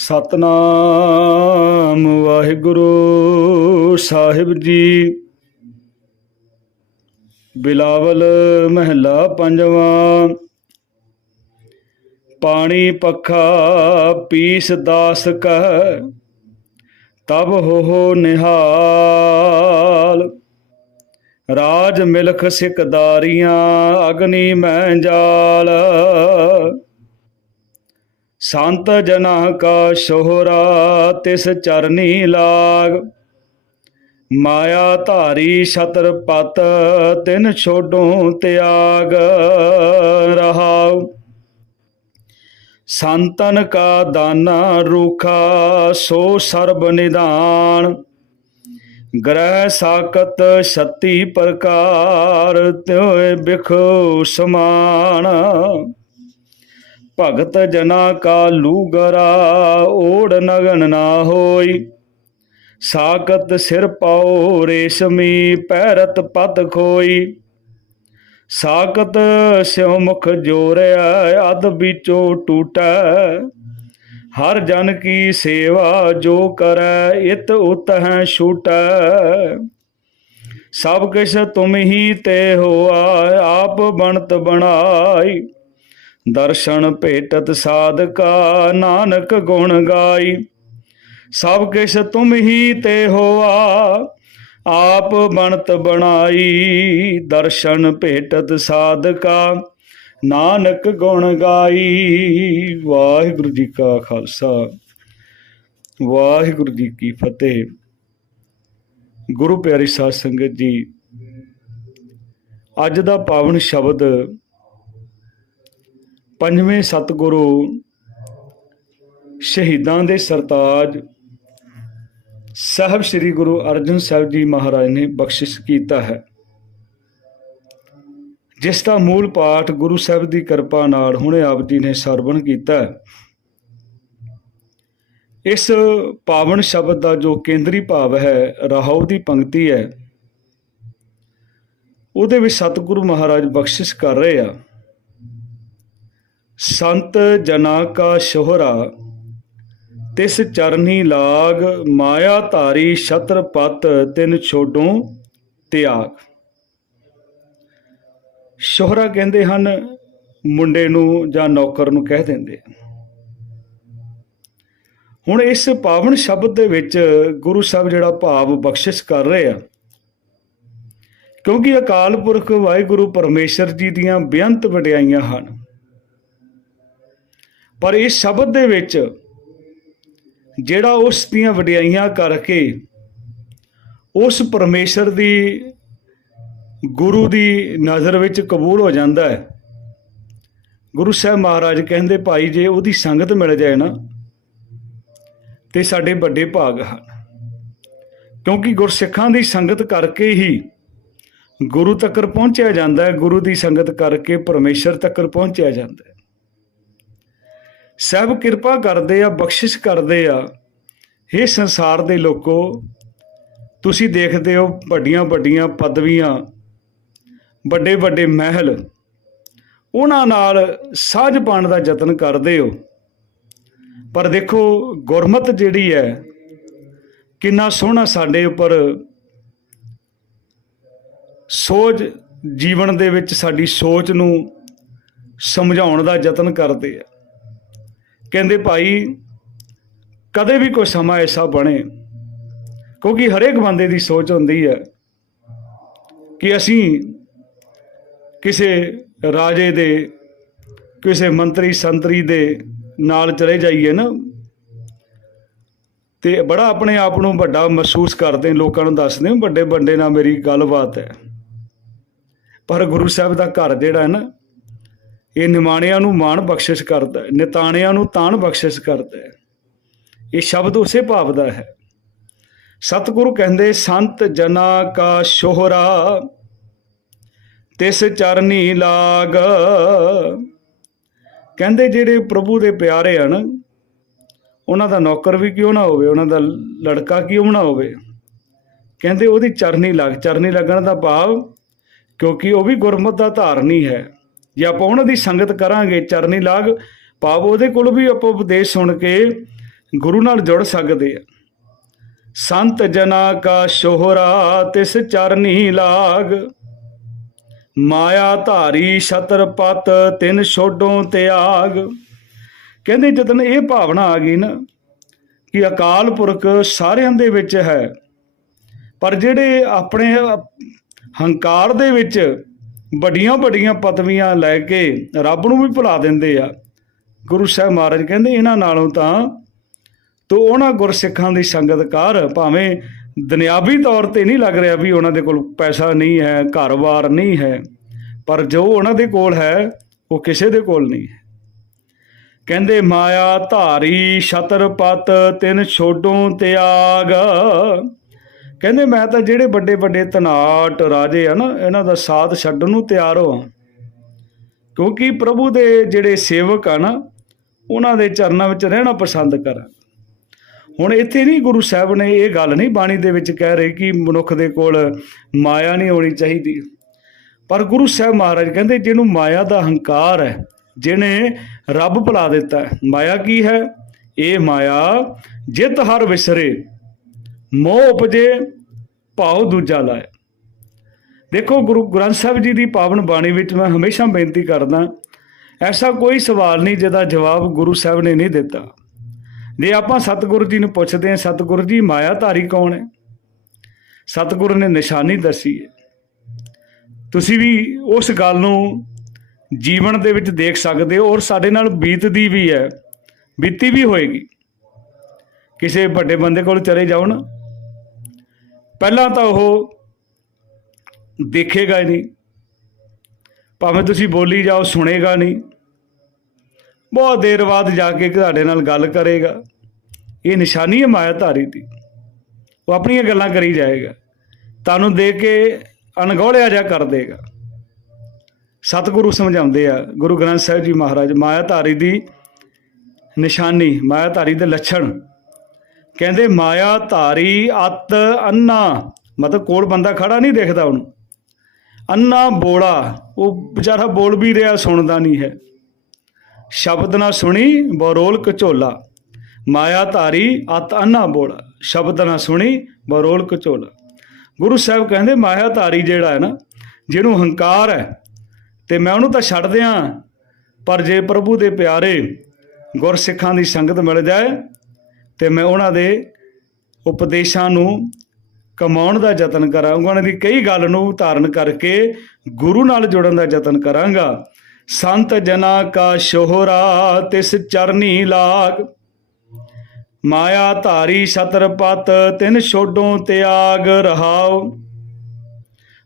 ਸਤਨਾਮ ਵਾਹਿਗੁਰੂ ਸਾਹਿਬ ਜੀ। ਬਿਲਾਵਲ ਮਹਿਲਾ ਪੰਜਵਾਂ। ਪਾਣੀ ਪੱਖਾ ਪੀਸ ਦਾਸ ਕਹ ਤਬ ਹੋ ਨਿਹਾਲ। ਰਾਜ ਮਿਲਖ ਸਿਕਦਾਰੀਆਂ ਅਗਨੀ ਮੈਂ ਜਾਲ। ਸੰਤ ਜਨਾ ਕਾ ਸ਼ੋਹਰਾ ਤਿਸ ਚਰਨੀ ਲਾਗ। ਮਾਇਆ ਧਾਰੀ ਛਤਰ ਪਤ ਤਿਨ ਛੋਡੋਂ ਤਿਆਗ ਰਹਾਉ। ਸੰਤਨ ਕਾ ਦਾਨਾ ਰੂਖਾ ਸੋ ਸਰਬ ਨਿਦਾਨ। ਗ੍ਰਹਿ ਸਾਕਤ ਛੱਤੀ ਪ੍ਰਕਾਰ ਤਿਉ ਬਿਖੋ ਸਮਾਨ। ਭਗਤ ਜਨਾ ਕਾ ਲੂਗਰਾ ਓੜ ਨਗਨ ਨਾ ਹੋਈ। ਸਾਕਤ ਸਿਰ ਪਾਉ ਰੇਸ਼ਮੀ ਪੈਰਤ ਪਤ ਖੋਈ। ਸਾਕਤ ਸਿਉ ਮੁਖ ਜੋਰਿਆ ਅਦ ਵਿੱਚੋਂ ਟੂਟੈ। ਹਰ ਜਨ ਕੀ ਸੇਵਾ ਜੋ ਕਰੈ, ਇਤ ਉਤ ਹੈ ਛੂਟੈ। ਸਭ ਕਿਛ ਤੁਮ ਹੀ ਤੇ ਹੋਆ, ਆਪ ਬਣਤ ਬਣਾਈ। ਦਰਸ਼ਨ ਭੇਟਤ ਸਾਧਕਾ ਨਾਨਕ ਗੁਣ ਗਾਈ। ਸਭ ਕਿਛ ਤੁਮ ਹੀ ਤੇ ਹੋਆ, ਆਪ ਬਣਤ ਬਣਾਈ। ਦਰਸ਼ਨ ਭੇਟਤ ਸਾਧਕਾ ਨਾਨਕ ਗੁਣ ਗਾਈ। ਵਾਹਿਗੁਰੂ ਜੀ ਕਾ ਖਾਲਸਾ, ਵਾਹਿਗੁਰੂ ਜੀ ਕੀ ਫਤਿਹ। ਗੁਰੂ ਪਿਆਰੀ ਸਾਧ ਸੰਗਤ ਜੀ, ਅੱਜ ਦਾ ਪਾਵਨ ਸ਼ਬਦ ਪੰਜਵੇਂ ਸਤਿਗੁਰੂ ਸ਼ਹੀਦਾਂ ਦੇ ਸਰਤਾਜ ਸਾਹਿਬ ਸ੍ਰੀ ਗੁਰੂ ਅਰਜਨ ਸਾਹਿਬ ਜੀ ਮਹਾਰਾਜ ਨੇ ਬਖਸ਼ਿਸ਼ ਕੀਤਾ ਹੈ। ਜਿਸ ਦਾ ਮੂਲ ਪਾਠ ਗੁਰੂ ਸਾਹਿਬ ਦੀ ਕਿਰਪਾ ਨਾਲ ਹੁਣੇ ਆਪ ਜੀ ਨੇ ਸਰਵਣ ਕੀਤਾ ਇਸ ਪਾਵਨ ਸ਼ਬਦ ਦਾ ਜੋ ਕੇਂਦਰੀ ਭਾਵ ਹੈ ਰਹਾਉ ਦੀ ਪੰਕਤੀ ਹੈ, ਉਹਦੇ ਵਿੱਚ ਸਤਿਗੁਰੂ ਮਹਾਰਾਜ ਬਖਸ਼ਿਸ਼ ਕਰ ਰਹੇ ਆ। ਸੰਤ ਜਨਾ ਕਾ ਸ਼ੋਹਰਾ, ਤਿਸ ਚਰਨੀ ਲਾਗ ਮਾਇਆ ਧਾਰੀ ਛਤਰ ਪਤ ਤਿਨ ਛੋਡੋਂ ਤਿਆਗ। ਸ਼ੋਹਰਾ ਕਹਿੰਦੇ ਹਨ, ਮੁੰਡੇ ਨੂੰ ਜਾਂ ਨੌਕਰ ਨੂੰ ਕਹਿ ਦਿੰਦੇ ਹੁਣ ਇਸ ਪਾਵਨ ਸ਼ਬਦ ਦੇ ਵਿੱਚ ਗੁਰੂ ਸਾਹਿਬ ਜਿਹੜਾ ਭਾਵ ਬਖਸ਼ਿਸ਼ ਕਰ ਰਹੇ ਆ, ਕਿਉਂਕਿ ਅਕਾਲ ਪੁਰਖ ਵਾਹਿਗੁਰੂ ਪਰਮੇਸ਼ਰ ਜੀ ਦੀਆਂ ਬੇਅੰਤ ਵਡਿਆਈਆਂ ਹਨ। ਪਰ ਇਸ ਸ਼ਬਦ ਦੇ ਵਿੱਚ ਜਿਹੜਾ ਉਸ ਦੀਆਂ ਵਡਿਆਈਆਂ ਕਰਕੇ ਉਸ ਪਰਮੇਸ਼ਰ ਦੀ, ਗੁਰੂ ਦੀ ਨਜ਼ਰ ਵਿੱਚ ਕਬੂਲ ਹੋ ਜਾਂਦਾ ਹੈ। ਗੁਰੂ ਸਾਹਿਬ ਮਹਾਰਾਜ ਕਹਿੰਦੇ, ਭਾਈ, ਜੇ ਉਹਦੀ ਸੰਗਤ ਮਿਲ ਜਾਏ ਨਾ, ਤੇ ਸਾਡੇ ਵੱਡੇ ਭਾਗ ਹਨ। ਕਿਉਂਕਿ ਗੁਰਸਿੱਖਾਂ ਦੀ ਸੰਗਤ ਕਰਕੇ ਹੀ ਗੁਰੂ ਤੱਕ ਪਹੁੰਚਿਆ ਜਾਂਦਾ ਹੈ। ਗੁਰੂ ਦੀ ਸੰਗਤ ਕਰਕੇ ਪਰਮੇਸ਼ਰ ਤੱਕ ਪਹੁੰਚਿਆ ਜਾਂਦਾ ਹੈ। ਸਭ ਕਿਰਪਾ ਕਰਦੇ ਆ, ਬਖਸ਼ਿਸ਼ ਕਰਦੇ ਆ। ਇਹ ਸੰਸਾਰ ਦੇ ਲੋਕੋ, ਤੁਸੀਂ ਦੇਖਦੇ ਹੋ ਵੱਡੀਆਂ ਵੱਡੀਆਂ ਪਦਵੀਆਂ, ਵੱਡੇ ਵੱਡੇ ਮਹਿਲ। ਉਹਨਾਂ ਨਾਲ ਸਾਝ ਪਾਉਣ ਦਾ ਯਤਨ ਕਰਦੇ ਹੋ। ਪਰ ਦੇਖੋ, ਗੁਰਮਤ ਜਿਹੜੀ ਹੈ, ਕਿੰਨਾ ਸੋਹਣਾ ਸਾਡੇ ਉੱਪਰ ਸੋਚ ਜੀਵਨ ਦੇ ਵਿੱਚ ਸਾਡੀ ਸੋਚ ਨੂੰ ਸਮਝਾਉਣ ਦਾ ਯਤਨ ਕਰਦੇ ਆ। ਕਹਿੰਦੇ ਭਾਈ ਕਦੇ ਵੀ ਕੋਈ ਸਮਾਂ ਐਸਾ ਬਣੇ ਕਿਉਂਕਿ ਹਰੇਕ ਬੰਦੇ ਦੀ ਸੋਚ ਹੁੰਦੀ ਹੈ ਕਿ ਅਸੀਂ ਕਿਸੇ ਰਾਜੇ ਦੇ ਕਿਸੇ ਮੰਤਰੀ ਸੰਤਰੀ ਦੇ ਨਾਲ ਚਲੇ ਜਾਈਏ ਨਾ ਤੇ ਬੜਾ ਆਪਣੇ ਆਪ ਨੂੰ ਵੱਡਾ ਮਹਿਸੂਸ ਕਰਦੇ ਲੋਕਾਂ ਨੂੰ ਦੱਸਦੇ ਹਾਂ, ਵੱਡੇ ਵੱਡੇ ਨਾਲ ਮੇਰੀ ਗੱਲਬਾਤ ਹੈ। ਪਰ ਗੁਰੂ ਸਾਹਿਬ ਦਾ ਘਰ ਜਿਹੜਾ ਹੈ ਨਾ ਇਹ ਨਿਮਾਣਿਆਂ ਨੂੰ ਮਾਣ ਬਖਸ਼ਿਸ਼ ਕਰਦਾ ਹੈ, ਨਿਤਾਣਿਆਂ ਨੂੰ ਤਾਣ ਬਖਸ਼ਿਸ਼ ਕਰਦਾ ਹੈ। ਇਹ ਸ਼ਬਦ ਉਸੇ ਭਾਵ ਦਾ ਹੈ। ਸਤਿਗੁਰੂ ਕਹਿੰਦੇ, ਸੰਤ ਜਨਾ ਕਾ ਸ਼ੋਹਰਾ, ਤਿਸ ਚਰਨੀ ਲਾਗ। ਕਹਿੰਦੇ, ਜਿਹੜੇ ਪ੍ਰਭੂ ਦੇ ਪਿਆਰੇ ਹਨ, ਉਹਨਾਂ ਦਾ ਨੌਕਰ ਵੀ ਕਿਉਂ ਨਾ ਹੋਵੇ? ਉਹਨਾਂ ਦਾ ਲੜਕਾ ਕਿਉਂ ਨਾ ਹੋਵੇ? ਕਹਿੰਦੇ, ਉਹਦੀ ਚਰਨੀ ਲੱਗ। ਚਰਨੀ ਲੱਗਣ ਦਾ ਭਾਵ, ਕਿਉਂਕਿ ਉਹ ਵੀ ਗੁਰਮਤ ਦਾ ਧਾਰਨੀ ਹੈ। ਜੇ ਆਪਾਂ ਉਹਨਾਂ ਦੀ ਸੰਗਤ ਕਰਾਂਗੇ, ਚਰਨੀ ਲਾਗ ਭਾਵ ਉਹਦੇ ਕੋਲ ਵੀ ਆਪਾਂ ਉਪਦੇਸ਼ ਸੁਣ ਕੇ ਗੁਰੂ ਨਾਲ ਜੁੜ ਸਕਦੇ ਆ। ਸੰਤ ਜਨਾ ਕਾ ਸ਼ੋਹਰਾ ਤਿਸ ਚਰਨੀ ਲਾਗ, ਮਾਇਆ ਧਾਰੀ ਛਤਰਪਤ ਤਿੰਨ ਛੋਡੋਂ ਤਿਆਗ ਕਹਿੰਦੇ ਜਦੋਂ ਇਹ ਭਾਵਨਾ ਆ ਗਈ ਨਾ ਕਿ ਅਕਾਲ ਪੁਰਖ ਸਾਰਿਆਂ ਦੇ ਵਿੱਚ ਹੈ, ਪਰ ਜਿਹੜੇ ਆਪਣੇ ਹੰਕਾਰ ਦੇ ਵਿੱਚ ਵੱਡੀਆਂ ਵੱਡੀਆਂ ਪਦਵੀਆਂ ਲੈ ਕੇ ਰੱਬ ਨੂੰ ਵੀ ਭੁਲਾ ਦਿੰਦੇ ਆ। ਗੁਰੂ ਸਾਹਿਬ ਮਹਾਰਾਜ ਕਹਿੰਦੇ, ਇਹਨਾਂ ਨਾਲੋਂ ਤਾਂ ਤੋ ਉਹਨਾਂ ਗੁਰਸਿੱਖਾਂ ਦੀ ਸੰਗਤ ਕਰ, ਭਾਵੇਂ ਦੁਨਿਆਵੀ ਤੌਰ ਤੇ ਨਹੀਂ ਲੱਗ ਰਿਹਾ ਵੀ ਉਹਨਾਂ ਦੇ ਕੋਲ ਪੈਸਾ ਨਹੀਂ ਹੈ, ਘਰ-ਬਾਰ ਨਹੀਂ ਹੈ, ਪਰ ਜੋ ਉਹਨਾਂ ਦੇ ਕੋਲ ਹੈ, ਉਹ ਕਿਸੇ ਦੇ ਕੋਲ ਨਹੀਂ ਹੈ। ਕਹਿੰਦੇ, ਮਾਇਆ ਧਾਰੀ ਛਤਰਪਤ ਤਿੰਨ ਛੋਡੋਂ ਤਿਆਗ ਕਹਿੰਦੇ ਮੈਂ ਤਾਂ ਜਿਹੜੇ ਵੱਡੇ ਵੱਡੇ ਤਨਾਟ ਰਾਜੇ ਆ ਨਾ, ਇਹਨਾਂ ਦਾ ਸਾਥ ਛੱਡਣ ਨੂੰ ਤਿਆਰ ਹਾਂ। ਕਿਉਂਕਿ ਪ੍ਰਭੂ ਦੇ ਜਿਹੜੇ ਸੇਵਕ ਆ ਨਾ, ਉਹਨਾਂ ਦੇ ਚਰਨਾਂ ਵਿੱਚ ਰਹਿਣਾ ਪਸੰਦ ਕਰਾਂ। ਹੁਣ ਇੱਥੇ ਨਹੀਂ ਗੁਰੂ ਸਾਹਿਬ ਨੇ ਇਹ ਗੱਲ ਨਹੀਂ ਬਾਣੀ ਦੇ ਵਿੱਚ ਕਹਿ ਰਹੇ ਕਿ ਮਨੁੱਖ ਦੇ ਕੋਲ ਮਾਇਆ ਨਹੀਂ ਹੋਣੀ ਚਾਹੀਦੀ। ਪਰ ਗੁਰੂ ਸਾਹਿਬ ਮਹਾਰਾਜ ਕਹਿੰਦੇ ਜਿਹਨੂੰ ਮਾਇਆ ਦਾ ਹੰਕਾਰ ਹੈ, ਜਿਹਨੇ ਰੱਬ ਭੁਲਾ ਦਿੱਤਾ ਮਾਇਆ ਕੀ ਹੈ? ਇਹ ਮਾਇਆ ਜਿਤ ਹਰ ਵਿਸਰੇ। ਮੋਹ ਉਪਜੇ, ਭਾਉ ਦੂਜਾ ਲਾਏ। ਦੇਖੋ, ਗੁਰੂ ਗ੍ਰੰਥ ਸਾਹਿਬ ਜੀ ਦੀ ਪਾਵਨ ਬਾਣੀ ਵਿੱਚ ਮੈਂ ਹਮੇਸ਼ਾ ਬੇਨਤੀ ਕਰਦਾ, ਐਸਾ ਕੋਈ ਸਵਾਲ ਨਹੀਂ ਜਿਹਦਾ ਜਵਾਬ ਗੁਰੂ ਸਾਹਿਬ ਨੇ ਨਹੀਂ ਦਿੱਤਾ। ਜੇ ਆਪਾਂ ਸਤਿਗੁਰੂ ਜੀ ਨੂੰ ਪੁੱਛਦੇ ਹਾਂ, ਸਤਿਗੁਰੂ ਜੀ, ਮਾਇਆਧਾਰੀ ਕੌਣ ਹੈ? ਸਤਿਗੁਰੂ ਨੇ ਨਿਸ਼ਾਨੀ ਦੱਸੀ ਹੈ। ਤੁਸੀਂ ਵੀ ਉਸ ਗੱਲ ਨੂੰ ਜੀਵਨ ਦੇ ਵਿੱਚ ਦੇਖ ਸਕਦੇ ਹੋ ਔਰ ਸਾਡੇ ਨਾਲ ਬੀਤਦੀ ਵੀ ਹੈ, ਬੀਤੀ ਵੀ ਹੋਏਗੀ। ਕਿਸੇ ਵੱਡੇ ਬੰਦੇ ਕੋਲ ਚਲੇ ਜਾਓ ਨਾ। ਪਹਿਲਾਂ ਤਾਂ ਉਹ ਦੇਖੇਗਾ ਹੀ ਨਹੀਂ। ਭਾਵੇਂ ਤੁਸੀਂ ਬੋਲੀ ਜਾਓ, ਸੁਣੇਗਾ ਨਹੀਂ। ਬਹੁਤ ਦੇਰ ਬਾਅਦ ਜਾ ਕੇ ਤੁਹਾਡੇ ਨਾਲ ਗੱਲ ਕਰੇਗਾ। ਇਹ ਨਿਸ਼ਾਨੀ ਹੈ ਮਾਇਆਧਾਰੀ ਦੀ। ਉਹ ਆਪਣੀਆਂ ਗੱਲਾਂ ਕਰੀ ਜਾਏਗਾ। ਤੁਹਾਨੂੰ ਦੇਖ ਕੇ ਅਣਗੌਲਿਆ ਜਾ ਕਰ ਦੇਗਾ। ਸਤਿਗੁਰੂ ਸਮਝਾਉਂਦੇ ਆ, ਗੁਰੂ ਗ੍ਰੰਥ ਸਾਹਿਬ ਜੀ ਮਹਾਰਾਜ, ਮਾਇਆਧਾਰੀ ਦੀ ਨਿਸ਼ਾਨੀ, ਮਾਇਆਧਾਰੀ ਦੇ ਲੱਛਣ। ਕਹਿੰਦੇ, ਮਾਇਆ ਧਾਰੀ ਅਤ ਅੰਨਾ। ਮਤਲਬ ਕੋਲ ਬੰਦਾ ਖੜਾ ਨਹੀਂ ਦੇਖਦਾ ਉਹਨੂੰ। ਅੰਨਾ ਬੋਲਾ। ਉਹ ਵਿਚਾਰਾ ਬੋਲ ਵੀ ਰਿਹਾ, ਸੁਣਦਾ ਨਹੀਂ ਹੈ। ਸ਼ਬਦ ਨਾ ਸੁਣੀ ਬਰੋਲ ਕਚੋਲਾ ਮਾਇਆ ਧਾਰੀ ਅਤ ਅੰਨਾ ਬੋਲਾ। ਸ਼ਬਦ ਨਾ ਸੁਣੀ ਬਰੋਲ ਕਚੋਲਾ ਗੁਰੂ ਸਾਹਿਬ ਕਹਿੰਦੇ, ਮਾਇਆ ਧਾਰੀ ਜਿਹੜਾ ਹੈ ਨਾ, ਜਿਹਨੂੰ ਹੰਕਾਰ ਹੈ, ਤੇ ਮੈਂ ਉਹਨੂੰ ਤਾਂ ਛੱਡ ਦਿਆਂ, ਪਰ ਜੇ ਪ੍ਰਭੂ ਦੇ ਪਿਆਰੇ ਗੁਰਸਿੱਖਾਂ ਦੀ ਸੰਗਤ ਮਿਲ ਜਾਏ ਤੇ ਮੈਂ ਉਹਨਾਂ ਦੇ ਉਪਦੇਸ਼ਾਂ ਨੂੰ ਕਮਾਉਣ ਦਾ ਯਤਨ ਕਰਾਂਗਾ, ਉਹਨਾਂ ਦੀ ਕਈ ਗੱਲ ਨੂੰ ਧਾਰਨ ਕਰਕੇ ਗੁਰੂ ਨਾਲ ਜੁੜਨ ਦਾ ਯਤਨ ਕਰਾਂਗਾ। ਸੰਤ ਜਨਾ ਕਾ ਸ਼ੋਹਰਾ, ਤਿਸ ਚਰਨੀ ਲਾਗ। ਮਾਇਆ ਧਾਰੀ ਛਤਰਪਤ, ਤਿਨ ਛੋਡੋਂ ਤਿਆਗ ਰਹਾਓ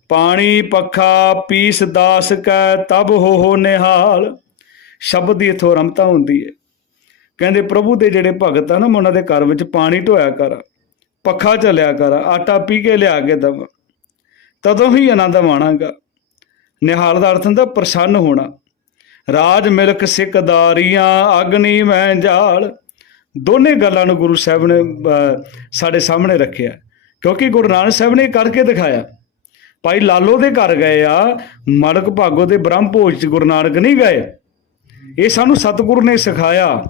ਪਾਣੀ ਪੱਖਾ ਪੀਸ ਦਾਸ ਕੈ, ਤਬ ਹੋ ਹੋ ਨਿਹਾਲ। ਸ਼ਬਦ ਦੀ ਇਥੋਂ ਰਮਤਾ ਹੁੰਦੀ ਹੈ। ਕਹਿੰਦੇ, ਪ੍ਰਭੂ ਦੇ ਜਿਹੜੇ ਭਗਤ ਆ ਨਾ ਉਹਨਾਂ ਦੇ ਘਰ ਵਿੱਚ ਪਾਣੀ ਢੋਇਆ ਕਰ, ਪੱਖਾ ਚੱਲਿਆ ਕਰ, ਆਟਾ ਪੀ ਕੇ ਲਿਆ ਕੇ ਦਵਾਂ। ਤਦੋਂ ਹੀ ਆਨੰਦ ਮਾਣਾਗਾ। ਨਿਹਾਲ ਦਾ ਅਰਥ ਹੁੰਦਾ, ਪ੍ਰਸੰਨ ਹੋਣਾ। ਰਾਜ ਮਿਲਕ ਸਿੱਕਦਾਰੀਆਂ ਅਗਨੀ ਮੈਂ ਜਾਲ। ਦੋਨੇ ਗੱਲਾਂ ਨੂੰ ਗੁਰੂ ਸਾਹਿਬ ਨੇ ਸਾਡੇ ਸਾਹਮਣੇ ਰੱਖਿਆ। ਕਿਉਂਕਿ ਗੁਰੂ ਨਾਨਕ ਸਾਹਿਬ ਨੇ ਕਰਕੇ ਦਿਖਾਇਆ। ਭਾਈ ਲਾਲੋ ਦੇ ਘਰ ਗਏ ਆ, ਮੜਕ ਭਾਗੋ ਦੇ ਬ੍ਰਹਮ ਭੋਜ ਚ ਗੁਰੂ ਨਾਨਕ ਨਹੀਂ ਗਏ। ਇਹ ਸਾਨੂੰ ਸਤਿਗੁਰੂ ਨੇ ਸਿਖਾਇਆ।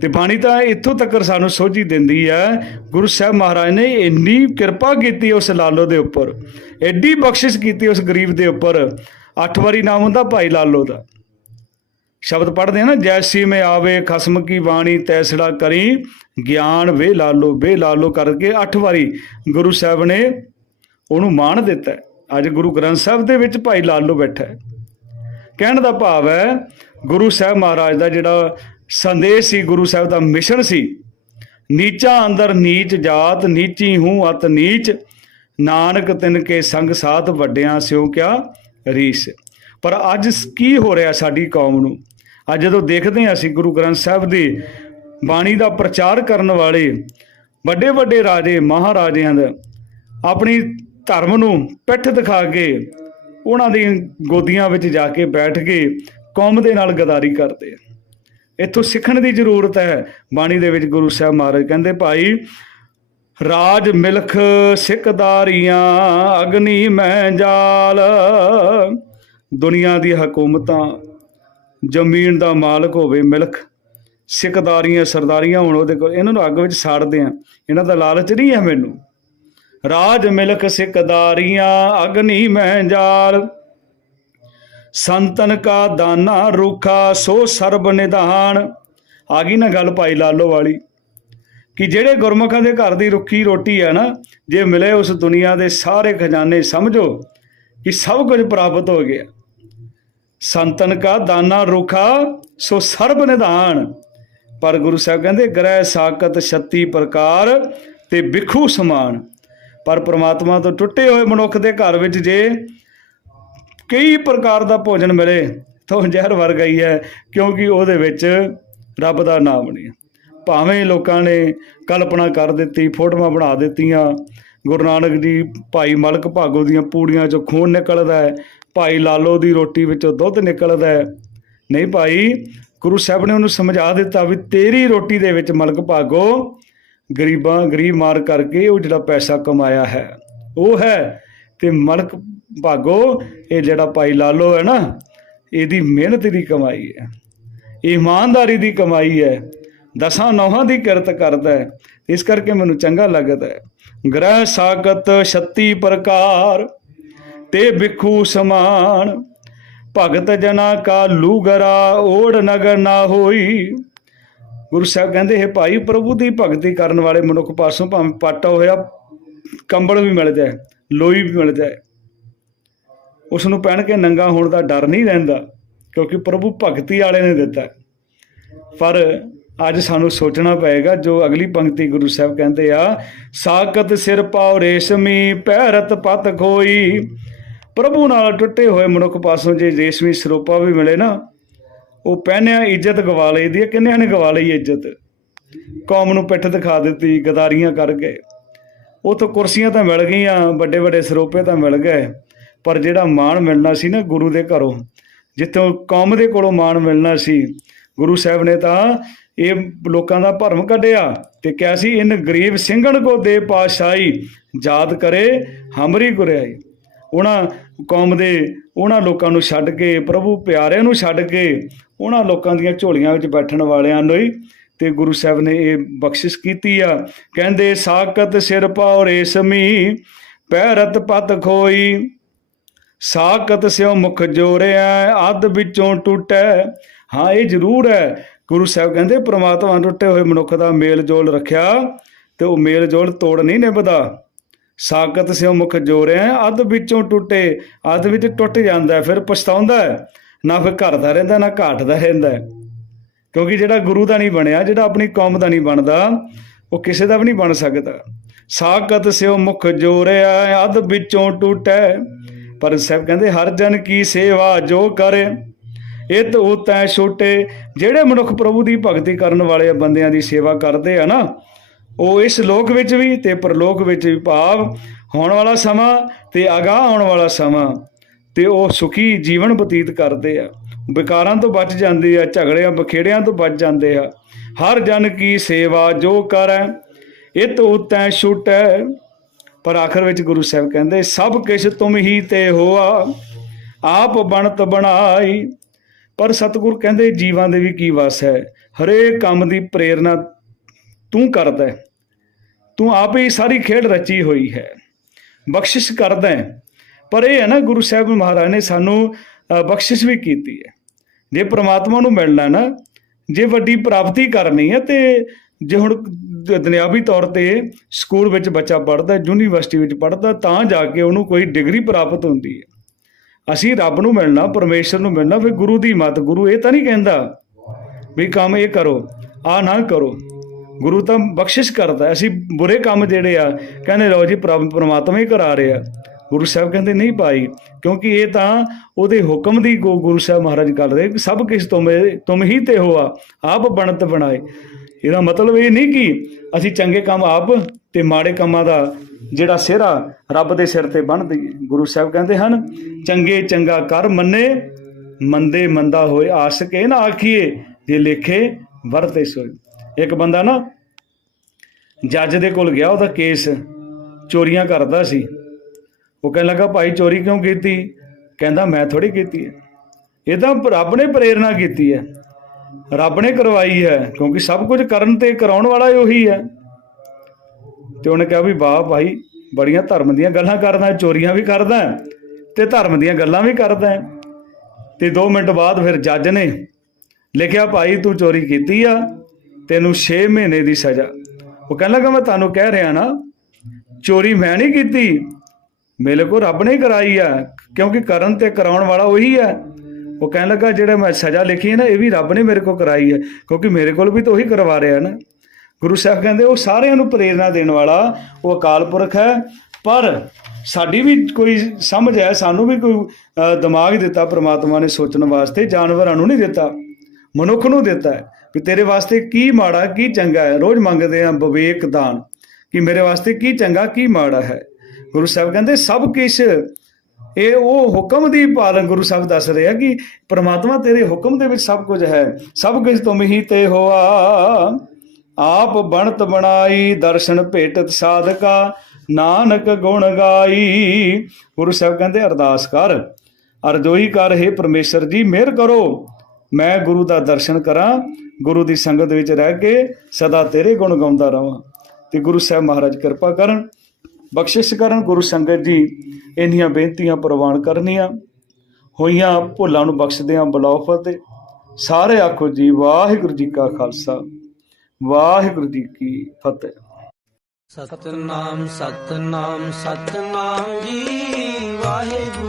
ਤੇ ਬਾਣੀ ਤਾਂ ਇੱਥੋਂ ਤੱਕ ਸਾਨੂੰ ਸੋਝੀ ਦਿੰਦੀ ਹੈ, ਗੁਰੂ ਸਾਹਿਬ ਮਹਾਰਾਜ ਨੇ ਇੰਨੀ ਕਿਰਪਾ ਕੀਤੀ ਉਸ ਲਾਲੋ ਦੇ ਉੱਪਰ, ਐਡੀ ਬਖਸ਼ਿਸ਼ ਕੀਤੀ ਉਸ ਗਰੀਬ ਦੇ ਉੱਪਰ, ਅੱਠ ਵਾਰੀ ਨਾਮ ਹੁੰਦਾ ਭਾਈ ਲਾਲੋ ਦਾ। ਸ਼ਬਦ ਪੜ੍ਹਦੇ ਆ ਨਾ ਜੈਸੀ ਮੈਂ ਆਵੇ, ਖਸਮ ਕੀ ਬਾਣੀ, ਤੈਸੜਾ ਕਰੀ, ਗਿਆਨ ਵੇ ਲਾਲੋ ਵੇ ਲਾਲੋ ਕਰਕੇ ਅੱਠ ਵਾਰੀ ਗੁਰੂ ਸਾਹਿਬ ਨੇ ਉਹਨੂੰ ਮਾਣ ਦਿੱਤਾ ਅੱਜ ਗੁਰੂ ਗ੍ਰੰਥ ਸਾਹਿਬ ਦੇ ਵਿੱਚ ਭਾਈ ਲਾਲੋ ਬੈਠਾ ਹੈ। ਕਹਿਣ ਦਾ ਭਾਵ ਹੈ, ਗੁਰੂ ਸਾਹਿਬ ਮਹਾਰਾਜ ਦਾ ਜਿਹੜਾ ਸੰਦੇਸ਼ ਸੀ, ਗੁਰੂ ਸਾਹਿਬ ਦਾ ਮਿਸ਼ਨ ਸੀ। ਨੀਚਾ ਅੰਦਰ ਨੀਚ ਜਾਤ, ਨੀਚੀ ਹੂੰ ਅਤ ਨੀਚ। ਨਾਨਕ ਤਿਨ ਕੇ ਸੰਗ ਸਾਥ ਵੱਡਿਆਂ ਸਿਓ ਕਿਆ ਰੀਸ। ਪਰ ਅੱਜ ਕੀ ਹੋ ਰਿਹਾ ਸਾਡੀ ਕੌਮ ਨੂੰ? ਅੱਜ ਜਦੋਂ ਦੇਖਦੇ ਹਾਂ ਅਸੀਂ ਗੁਰੂ ਗ੍ਰੰਥ ਸਾਹਿਬ ਦੀ ਬਾਣੀ ਦਾ ਪ੍ਰਚਾਰ ਕਰਨ ਵਾਲੇ ਵੱਡੇ ਵੱਡੇ ਰਾਜੇ, ਮਹਾਰਾਜਿਆਂ ਦਾ, ਆਪਣੀ ਧਰਮ ਨੂੰ ਪਿੱਠ ਦਿਖਾ ਕੇ, ਉਹਨਾਂ ਦੀ ਗੋਦੀਆਂ ਵਿੱਚ ਜਾ ਕੇ ਬੈਠ ਕੇ ਕੌਮ ਦੇ ਨਾਲ ਗਦਾਰੀ ਕਰਦੇ ਆ। ਇੱਥੋਂ ਸਿੱਖਣ ਦੀ ਜ਼ਰੂਰਤ ਹੈ। ਬਾਣੀ ਦੇ ਵਿੱਚ ਗੁਰੂ ਸਾਹਿਬ ਮਹਾਰਾਜ ਕਹਿੰਦੇ, ਭਾਈ, ਰਾਜ ਮਿਲਖ ਸਿੱਖਦਾਰੀਆਂ, ਅਗਨੀ ਮੈਂ ਜਾਲ। ਦੁਨੀਆ ਦੀ ਹਕੂਮਤਾਂ, ਜ਼ਮੀਨ ਦਾ ਮਾਲਕ ਹੋਵੇ ਮਿਲਖ। ਸਿੱਖਦਾਰੀਆਂ, ਸਰਦਾਰੀਆਂ ਹੁਣ ਉਹਦੇ ਕੋਲ। ਇਹਨਾਂ ਨੂੰ ਅੱਗ ਵਿੱਚ ਸਾੜਦੇ ਆ। ਇਹਨਾਂ ਦਾ ਲਾਲਚ ਨਹੀਂ ਹੈ ਮੈਨੂੰ। ਰਾਜ ਮਿਲਖ ਸਿਕਦਾਰੀਆਂ ਅਗਨੀ ਮੈਂ ਜਾਲ। ਸੰਤਨ ਕਾ ਦਾਨਾ ਰੁਖਾ ਸੋ ਸਰਬ ਨਿਧਾਨ। ਆ ਗਈ ਨਾ ਗੱਲ ਭਾਈ ਲਾਲੋ ਵਾਲੀ, ਕਿ ਜਿਹੜੇ ਗੁਰਮੁਖਾਂ ਦੇ ਘਰ ਦੀ ਰੁੱਖੀ ਰੋਟੀ ਹੈ ਨਾ, ਜੇ ਮਿਲੇ ਉਸ ਦੁਨੀਆ ਦੇ ਸਾਰੇ ਖਜ਼ਾਨੇ, ਸਮਝੋ ਕਿ ਸਭ ਕੁਝ ਪ੍ਰਾਪਤ ਹੋ ਗਿਆ। ਸੰਤਨ ਕਾ ਦਾਨਾ ਰੁਖਾ ਸੋ ਸਰਬ ਨਿਧਾਨ। ਪਰ ਗੁਰੂ ਸਾਹਿਬ ਕਹਿੰਦੇ, ਗ੍ਰਹਿ ਸਾਕਤ 36 ਪ੍ਰਕਾਰ ਤੇ ਵਿਖੂ ਸਮਾਨ। ਪਰ ਪ੍ਰਮਾਤਮਾ ਤੋਂ ਟੁੱਟੇ ਹੋਏ ਮਨੁੱਖ ਦੇ ਘਰ ਵਿੱਚ ਜੇ ਕਈ ਪ੍ਰਕਾਰ ਦਾ ਭੋਜਨ ਮਿਲੇ, ਤਾਂ ਉਹ ਜ਼ਹਿਰ ਵਰਗਾ ਹੀ ਹੈ, ਕਿਉਂਕਿ ਉਹਦੇ ਵਿੱਚ ਰੱਬ ਦਾ ਨਾਮ ਨਹੀਂ ਭਾਵੇਂ ਲੋਕਾਂ ਨੇ ਕਲਪਨਾ ਕਰ ਦਿੱਤੀ, ਫੋਟੋਆਂ ਬਣਾ ਦਿੱਤੀਆਂ, ਗੁਰੂ ਨਾਨਕ ਜੀ ਭਾਈ ਮਲਕ ਭਾਗੋ ਦੀਆਂ ਪੂੜੀਆਂ ਚੋਂ ਖੂਨ ਨਿਕਲਦਾ ਹੈ, ਭਾਈ ਲਾਲੋ ਦੀ ਰੋਟੀ ਵਿੱਚੋਂ ਦੁੱਧ ਨਿਕਲਦਾ ਹੈ। ਨਹੀਂ ਭਾਈ, ਗੁਰੂ ਸਾਹਿਬ ਨੇ ਉਹਨੂੰ ਸਮਝਾ ਦਿੱਤਾ ਵੀ ਤੇਰੀ ਰੋਟੀ ਦੇ ਵਿੱਚ ਮਲਕ ਭਾਗੋ, ਗਰੀਬਾਂ, ਗਰੀਬ ਮਾਰ ਕਰਕੇ ਉਹ ਜਿਹੜਾ ਪੈਸਾ ਕਮਾਇਆ ਹੈ, ਉਹ ਹੈ ਤੇ ਮਲਕ ਭਾਗੋ, ਇਹ ਜਿਹੜਾ ਭਾਈ ਲਾਲੋ ਹੈ ਨਾ, ਇਹਦੀ ਮਿਹਨਤ ਦੀ ਕਮਾਈ ਹੈ। ਇਮਾਨਦਾਰੀ ਦੀ ਕਮਾਈ ਹੈ। ਦਸਾਂ ਨੌਹਾਂ ਦੀ ਕਿਰਤ ਕਰਦਾ ਹੈ। ਇਸ ਕਰਕੇ ਮੈਨੂੰ ਚੰਗਾ ਲੱਗਦਾ ਹੈ। ਗ੍ਰਹਿ ਸਾਗਤ 36 ਪ੍ਰਕਾਰ, ਤੇ ਬਿਖੂ ਸਮਾਨ। ਭਗਤ ਜਨਾ ਕਾ ਲੂਗਰਾ ਓੜ ਨਗਰ ਨਾ ਹੋਈ। ਗੁਰੂ ਸਾਹਿਬ ਕਹਿੰਦੇ, ਹੈ ਭਾਈ ਪ੍ਰਭੂ ਦੀ ਭਗਤੀ ਕਰਨ ਵਾਲੇ ਮਨੁੱਖ ਪਾਸੋਂ ਭਾਵੇਂ ਪਾਟਾ ਹੋਇਆ, ਕੰਬਲ ਵੀ ਮਿਲ ਜਾਏ, ਲੋਈ ਵੀ ਮਿਲ ਜਾਏ। ਉਸ ਨੂੰ ਪਹਿਨ ਕੇ ਨੰਗਾ ਹੋਣ ਦਾ ਡਰ ਨਹੀਂ ਰਹਿੰਦਾ, ਕਿਉਂਕਿ ਪ੍ਰਭੂ ਭਗਤੀ ਵਾਲੇ ਨੇ ਦਿੱਤਾ। ਪਰ ਅੱਜ ਸਾਨੂੰ ਸੋਚਣਾ ਪਏਗਾ, ਜੋ ਅਗਲੀ ਪੰਕਤੀ ਗੁਰੂ ਸਾਹਿਬ ਕਹਿੰਦੇ ਆ ਸਾਕਤ ਸਿਰ ਪਾਉ ਰੇਸ਼ਮੀ ਪਹਿਰਤ ਪਤ ਖੋਈ। ਪ੍ਰਭੂ ਨਾਲ ਟੁੱਟੇ ਹੋਏ ਮਨੁੱਖ ਪਾਸੋਂ ਜੇ ਰੇਸ਼ਮੀ ਸਰੋਪਾ ਵੀ ਮਿਲੇ ਨਾ, ਉਹ ਪਹਿਨਿਆ ਇੱਜ਼ਤ ਗਵਾ ਲਈਦੀ ਹੈ, ਕਿੰਨਿਆਂ ਨੇ ਗਵਾ ਲਈ ਇੱਜ਼ਤ? ਕੌਮ ਨੂੰ ਪਿੱਠ ਦਿਖਾ ਦਿੱਤੀ, ਗਦਾਰੀਆਂ ਕਰ ਗਏ ਉਥੋਂ ਕੁਰਸੀਆਂ ਤਾਂ ਮਿਲ ਗਈਆਂ ਵੱਡੇ ਵੱਡੇ ਸਰੋਪੇ ਤਾਂ ਮਿਲ ਗਏ। ਪਰ ਜਿਹੜਾ ਮਾਣ ਮਿਲਣਾ ਸੀ ਨਾ ਗੁਰੂ ਦੇ ਘਰੋਂ, ਜਿੱਥੋਂ ਕੌਮ ਦੇ ਕੋਲੋਂ ਮਾਣ ਮਿਲਣਾ ਸੀ, ਗੁਰੂ ਸਾਹਿਬ ਨੇ ਤਾਂ ਇਹ ਲੋਕਾਂ ਦਾ ਭਰਮ ਕੱਢਿਆ ਤੇ ਕਿਹਾ ਸੀ, ਇਨ ਗਰੀਬ ਸਿੰਘਣ ਕੋ ਦੇ ਪਾਸ਼ਾਈ ਯਾਦ ਕਰੇ, ਹਮਰੀ ਗੁਰਿਆਈ। ਉਹਨਾਂ ਕੌਮ ਦੇ, ਉਹਨਾਂ ਲੋਕਾਂ ਨੂੰ ਛੱਡ ਕੇ, ਪ੍ਰਭੂ ਪਿਆਰਿਆਂ ਨੂੰ ਛੱਡ ਕੇ, ਉਹਨਾਂ ਲੋਕਾਂ ਦੀਆਂ ਝੋਲੀਆਂ ਵਿੱਚ ਬੈਠਣ ਵਾਲਿਆਂ ਨੂੰ ਹੀ ਤੇ ਗੁਰੂ ਸਾਹਿਬ ਨੇ ਇਹ ਬਖਸ਼ਿਸ਼ ਕੀਤੀ ਆ। ਕਹਿੰਦੇ ਸਾਕਤ ਸਿਰ ਪਾਉ ਰੇਸ਼ਮੀ, ਪੈਰਤ ਪਤ ਖੋਈ। ਸਾਕਤ ਸਿਓ ਮੁਖ ਜੋਰਿਆ ਅੱਧ ਵਿੱਚੋਂ ਟੁੱਟੈ। ਹਾਂ, ਇਹ ਜ਼ਰੂਰ ਹੈ। ਗੁਰੂ ਸਾਹਿਬ ਕਹਿੰਦੇ, ਪ੍ਰਮਾਤਮਾ ਟੁੱਟੇ ਹੋਏ ਮਨੁੱਖ ਦਾ ਮੇਲ ਜੋਲ ਰੱਖਿਆ ਤੇ ਉਹ ਮੇਲ ਜੋਲ ਤੋੜ ਨਹੀਂ ਨਿਭਦਾ। ਸਾਕਤ ਸਿਓ ਮੁਖ ਜੋਰਿਆ ਅੱਧ ਵਿੱਚੋਂ ਟੁੱਟੇ। ਅੱਧ ਵਿੱਚ ਟੁੱਟ ਜਾਂਦਾ, ਫਿਰ ਪਛਤਾਉਂਦਾ ਨਾ ਫਿਰ ਘਰ ਦਾ ਰਹਿੰਦਾ, ਨਾ ਘਾਟ ਦਾ ਰਹਿੰਦਾ ਕਿਉਂਕਿ ਜਿਹੜਾ ਗੁਰੂ ਦਾ ਨਹੀਂ ਬਣਿਆ, ਜਿਹੜਾ ਆਪਣੀ ਕੌਮ ਦਾ ਨਹੀਂ ਬਣਦਾ, ਉਹ ਕਿਸੇ ਦਾ ਵੀ ਨਹੀਂ ਬਣ ਸਕਦਾ। ਸਾਕਤ ਸਿਓ ਮੁਖ ਜੋਰਿਆ ਅੱਧ ਵਿੱਚੋਂ ਟੁੱਟੈ। ਪਰ ਸਾਹਿਬ ਕਹਿੰਦੇ, ਹਰ ਜਨ ਕੀ ਸੇਵਾ ਜੋ ਕਰੇ ਇਤ ਉਤੈ ਛੋਟੇ। ਜਿਹੜੇ ਮਨੁੱਖ ਪ੍ਰਭੂ ਦੀ ਭਗਤੀ ਕਰਨ ਵਾਲੇ ਬੰਦਿਆਂ ਦੀ ਸੇਵਾ ਕਰਦੇ ਆ ਨਾ, ਉਹ ਇਸ ਲੋਕ ਵਿੱਚ ਵੀ ਤੇ ਪਰਲੋਕ ਵਿੱਚ ਵੀ ਭਾਵ ਹੋਣ ਵਾਲਾ ਸਮਾਂ ਤੇ ਅਗਾਹ ਆਉਣ ਵਾਲਾ ਸਮਾਂ ਤੇ ਉਹ ਸੁਖੀ ਜੀਵਨ ਬਤੀਤ ਕਰਦੇ ਆ। ਵਿਕਾਰਾਂ ਤੋਂ ਬਚ ਜਾਂਦੇ ਆ, ਝਗੜਿਆਂ, ਬਖੇੜਿਆਂ ਤੋਂ ਬਚ ਜਾਂਦੇ ਆ। ਹਰ ਜਨ ਕੀ ਸੇਵਾ ਜੋ ਕਰੈ ਇਤ ਉਤੈ ਛੁਟੈ। ਪਰ ਆਖਰ ਵਿੱਚ ਗੁਰੂ ਸਾਹਿਬ ਕਹਿੰਦੇ, ਸਭ ਕਿਛ ਤੁਮ ਹੀ ਤੇ ਹੋਆ, ਆਪ ਬਣਤ ਬਣਾਈ। ਪਰ ਸਤਿਗੁਰ ਕਹਿੰਦੇ, ਜੀਵਾਂ ਦੇ ਵੀ ਕੀ ਵਸ ਹੈ? ਹਰੇਕ ਕੰਮ ਦੀ ਪ੍ਰੇਰਣਾ ਤੂੰ ਕਰਦਾ ਤੂੰ ਆਪ ਹੀ ਸਾਰੀ ਖੇਡ ਰਚੀ ਹੋਈ ਹੈ। ਬਖਸ਼ਿਸ਼ ਕਰਦਾ ਪਰ ਇਹ ਹੈ ਨਾ, ਗੁਰੂ ਸਾਹਿਬ ਮਹਾਰਾਜ ਨੇ ਸਾਨੂੰ ਬਖਸ਼ਿਸ਼ ਵੀ ਕੀਤੀ ਹੈ। ਜੇ ਪ੍ਰਮਾਤਮਾ ਨੂੰ ਮਿਲਣਾ ਨਾ, ਜੇ ਵੱਡੀ ਪ੍ਰਾਪਤੀ ਕਰਨੀ ਹੈ, ਤੇ ਜੇ ਹੁਣ ਦੁਨਿਆਵੀ ਤੌਰ ਤੇ ਸਕੂਲ ਵਿੱਚ ਬੱਚਾ ਪੜ੍ਹਦਾ, ਯੂਨੀਵਰਸਿਟੀ ਵਿੱਚ ਪੜ੍ਹਦਾ, ਤਾਂ ਜਾ ਕੇ ਉਹਨੂੰ ਕੋਈ ਡਿਗਰੀ ਪ੍ਰਾਪਤ ਹੁੰਦੀ ਹੈ। ਅਸੀਂ ਰੱਬ ਨੂੰ ਮਿਲਣਾ, ਪਰਮੇਸ਼ਰ ਨੂੰ ਮਿਲਣਾ, ਫਿਰ ਗੁਰੂ ਦੀ ਮਤ, ਗੁਰੂ ਇਹ ਤਾਂ ਨਹੀਂ ਕਹਿੰਦਾ ਵੀ ਕੰਮ ਇਹ ਕਰੋ ਆ ਨਾ ਕਰੋ। ਗੁਰੂ ਤਾਂ ਬਖਸ਼ਿਸ਼ ਕਰਦਾ, ਅਸੀਂ ਬੁਰੇ ਕੰਮ ਜਿਹੜੇ ਆ, ਕਹਿੰਦੇ ਲਓ ਜੀ, ਪ੍ਰਭ ਪਰਮਾਤਮਾ ਹੀ ਕਰਾ ਰਿਹਾ। ਗੁਰੂ ਸਾਹਿਬ ਕਹਿੰਦੇ ਨਹੀਂ ਭਾਈ, ਕਿਉਂਕਿ ਇਹ ਤਾਂ ਉਹਦੇ ਹੁਕਮ ਦੀ ਗੁ- ਗੁਰੂ ਸਾਹਿਬ ਮਹਾਰਾਜ ਕਰ ਰਹੇ, ਸਭ ਕਿਸ ਤੁਮ ਤੁਮ ਹੀ ਤੇ ਹੋਆ ਆਪ ਬਣਤ ਬਣਾਏ। ਇਹਦਾ ਮਤਲਬ ਇਹ ਨਹੀਂ ਕਿ ਅਸੀਂ ਚੰਗੇ ਕੰਮ ਆਪ ਤੇ ਮਾੜੇ ਕੰਮਾਂ ਦਾ ਜਿਹੜਾ ਸਿਹਰਾ ਰੱਬ ਦੇ ਸਿਰ ਤੇ ਬੰਨ ਦਈਏ। ਗੁਰੂ ਸਾਹਿਬ ਕਹਿੰਦੇ ਹਨ, ਚੰਗੇ ਚੰਗਾ ਕਰ ਮੰਨੇ, ਮੰਦੇ ਮੰਦਾ ਹੋਏ ਆਸਕ ਇਹ ਨਾ ਆਖੀਏ, ਜੇ ਲੇਖੇ ਵਰਤੇ ਸੋਏ। ਇੱਕ ਬੰਦਾ ਨਾ ਜੱਜ ਦੇ ਕੋਲ ਗਿਆ, ਉਹਦਾ ਕੇਸ ਚੋਰੀਆਂ ਕਰਦਾ ਸੀ। ਉਹ ਕਹਿਣ ਲੱਗਾ, ਭਾਈ ਚੋਰੀ ਕਿਉਂ ਕੀਤੀ? ਕਹਿੰਦਾ, ਮੈਂ ਥੋੜੀ ਕੀਤੀ ਹੈ। ਇਹ ਤਾਂ ਰੱਬ ਨੇ ਪ੍ਰੇਰਣਾ ਕੀਤੀ ਹੈ। ਰੱਬ ਨੇ ਕਰਵਾਈ ਹੈ, ਕਿਉਂਕਿ ਸਭ ਕੁਝ ਕਰਨ ਤੇ ਕਰਾਉਣ ਵਾਲਾ ਹੀ ਉਹੀ ਹੈ। ਤੇ ਉਹਨੇ ਕਿਹਾ ਵੀ ਵਾਹ ਭਾਈ, ਬੜੀਆਂ ਧਰਮ ਦੀਆਂ ਗੱਲਾਂ ਕਰਦਾ ਚੋਰੀਆਂ ਵੀ ਕਰਦਾ ਤੇ ਧਰਮ ਦੀਆਂ ਗੱਲਾਂ ਵੀ ਕਰਦਾ ਤੇ 2 ਮਿੰਟ ਬਾਅਦ ਫਿਰ ਜੱਜ ਨੇ ਲਿਖਿਆ, ਭਾਈ, ਤੂੰ ਚੋਰੀ ਕੀਤੀ ਆ, ਤੈਨੂੰ 6 ਮਹੀਨੇ ਦੀ ਸਜ਼ਾ। ਉਹ ਕਹਿਣ ਲੱਗਾ, ਮੈਂ ਤੁਹਾਨੂੰ ਕਹਿ ਰਿਹਾ ਨਾ, ਚੋਰੀ ਮੈਂ ਨਹੀਂ ਕੀਤੀ, ਮੇਰੇ ਕੋ ਰੱਬ ਨੇ ਕਰਾਈ ਆ, ਕਿਉਂਕਿ ਕਰਨ ਤੇ ਕਰਾਉਣ ਵਾਲਾ ਉਹੀ ਹੈ। ਉਹ ਕਹਿਣ ਲੱਗਾ, ਜਿਹੜਾ ਮੈਂ ਸਜ਼ਾ ਲਿਖੀ ਹੈ ਨਾ, ਇਹ ਵੀ ਰੱਬ ਨੇ ਮੇਰੇ ਕੋਲ ਕਰਾਈ ਹੈ, ਕਿਉਂਕਿ ਮੇਰੇ ਕੋਲ ਵੀ ਤਾਂ ਉਹੀ ਕਰਵਾ ਰਿਹਾ ਨਾ। ਗੁਰੂ ਸਾਹਿਬ ਕਹਿੰਦੇ, ਉਹ ਸਾਰਿਆਂ ਨੂੰ ਪ੍ਰੇਰਣਾ ਦੇਣ ਵਾਲਾ ਉਹ ਅਕਾਲ ਪੁਰਖ ਹੈ, ਪਰ ਸਾਡੀ ਵੀ ਕੋਈ ਸਮਝ ਹੈ, ਸਾਨੂੰ ਵੀ ਕੋਈ ਦਿਮਾਗ ਦਿੱਤਾ ਪ੍ਰਮਾਤਮਾ ਨੇ ਸੋਚਣ ਵਾਸਤੇ, ਜਾਨਵਰਾਂ ਨੂੰ ਨਹੀਂ ਦਿੱਤਾ, ਮਨੁੱਖ ਨੂੰ ਦਿੱਤਾ ਵੀ ਤੇਰੇ ਵਾਸਤੇ ਕੀ ਮਾੜਾ, ਕੀ ਚੰਗਾ ਹੈ, ਰੋਜ਼ ਮੰਗਦੇ ਆ ਵਿਵੇਕ ਦਾਨ, ਕਿ ਮੇਰੇ ਵਾਸਤੇ ਕੀ ਚੰਗਾ, ਕੀ ਮਾੜਾ ਹੈ। ਗੁਰੂ ਸਾਹਿਬ ਕਹਿੰਦੇ, ਸਭ ਕੁਝ ਇਹ ਉਹ ਹੁਕਮ ਦੀ ਪਾਲਨ ਗੁਰੂ ਸਾਹਿਬ ਦੱਸ ਰਿਹਾ ਕਿ ਪ੍ਰਮਾਤਮਾ ਤੇਰੇ ਹੁਕਮ ਦੇ ਵਿੱਚ ਸਭ ਕੁਝ ਹੈ, ਸਭ ਕੁਝ ਤੁਮ ਹੀ ਤੇ ਹੋਆ। ਆਪ ਬਣਤ ਬਣਾਈ, ਦਰਸ਼ਨ ਭੇਟਤ ਸਾਧਕਾ, ਨਾਨਕ ਗੁਣ ਗਾਈ। ਗੁਰੂ ਸਾਹਿਬ ਕਹਿੰਦੇ, ਅਰਦਾਸ ਕਰ, ਅਰਜ਼ੋਈ ਕਰ, ਹੈ ਪਰਮੇਸ਼ਰ ਜੀ, ਮਿਹਰ ਕਰੋ। ਮੈਂ ਗੁਰੂ ਦਾ ਦਰਸ਼ਨ ਕਰਾਂ, ਗੁਰੂ ਦੀ ਸੰਗਤ ਵਿੱਚ ਰਹਿ ਕੇ ਸਦਾ ਤੇਰੇ ਗੁਣ ਗਾਉਂਦਾ ਰਵਾਂ। ਤੇ ਗੁਰੂ ਸਾਹਿਬ ਮਹਾਰਾਜ ਕਿਰਪਾ ਕਰਨ ਬਖਸ਼ਿਸ਼ ਕਰਨ ਗੁਰੂ ਸੰਗਤ ਜੀ, ਇੰਨੀਆਂ ਬੇਨਤੀਆਂ ਪ੍ਰਵਾਨ ਕਰਨੀਆਂ। ਹੋਈਆਂ ਭੁੱਲਾਂ ਨੂੰ ਬਖਸ਼ਦਿਆਂ ਬਲਾਉ ਫਤਿਹ। ਸਾਰੇ ਆਖੋ ਜੀ, ਵਾਹਿਗੁਰੂ ਜੀ ਕਾ ਖਾਲਸਾ, ਵਾਹਿਗੁਰੂ ਜੀ ਕੀ ਫਤਿਹ। ਸਤਨਾਮ ਸਤਨਾਮ ਸਤਨਾਮ ਜੀ, ਵਾਹਿਗੁਰੂ